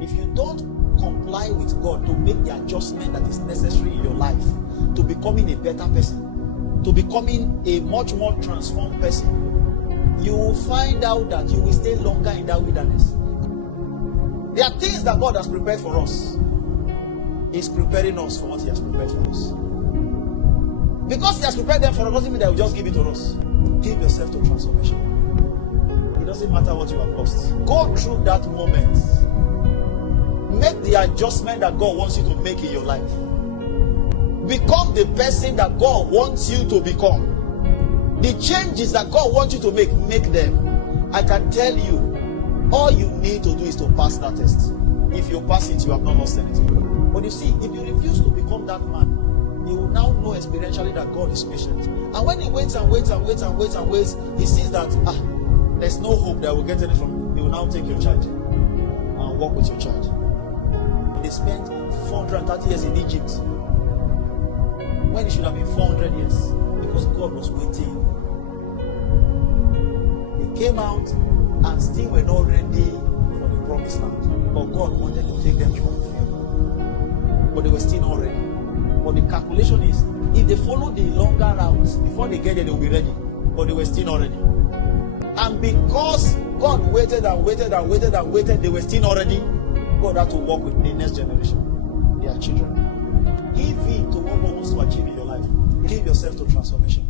If you don't comply with God to make the adjustment that is necessary in your life to becoming a better person, to becoming a much more transformed person, you will find out that you will stay longer in that wilderness. There are things that God has prepared for us. He's preparing us for what He has prepared for us. Because He has prepared them for us doesn't mean that He will just give it to us. Give yourself to transformation. It doesn't matter what you have lost. Go through that moment. Make the adjustment that God wants you to make in your life. Become the person that God wants you to become. The changes that God wants you to make them. I can tell you, all you need to do is to pass that test. If you pass it, you have not lost anything. But you see, if you refuse to become that man, you will now know experientially that God is patient. And when He waits and waits and waits and waits and waits, He sees that there's no hope that will get anything from Him. He will now take your child and walk with your child. They spent 430 years in Egypt when it should have been 400 years because God was waiting. They came out and still were not ready for the promised land. But God wanted to take them from fear. But they were still not ready. But the calculation is, if they follow the longer routes, before they get there, they will be ready. But they were still not ready. And because God waited and waited and waited and waited, they were still not ready. God had to work with the next generation, their children. Give in to what God wants to achieve in your life. Give yourself to transformation.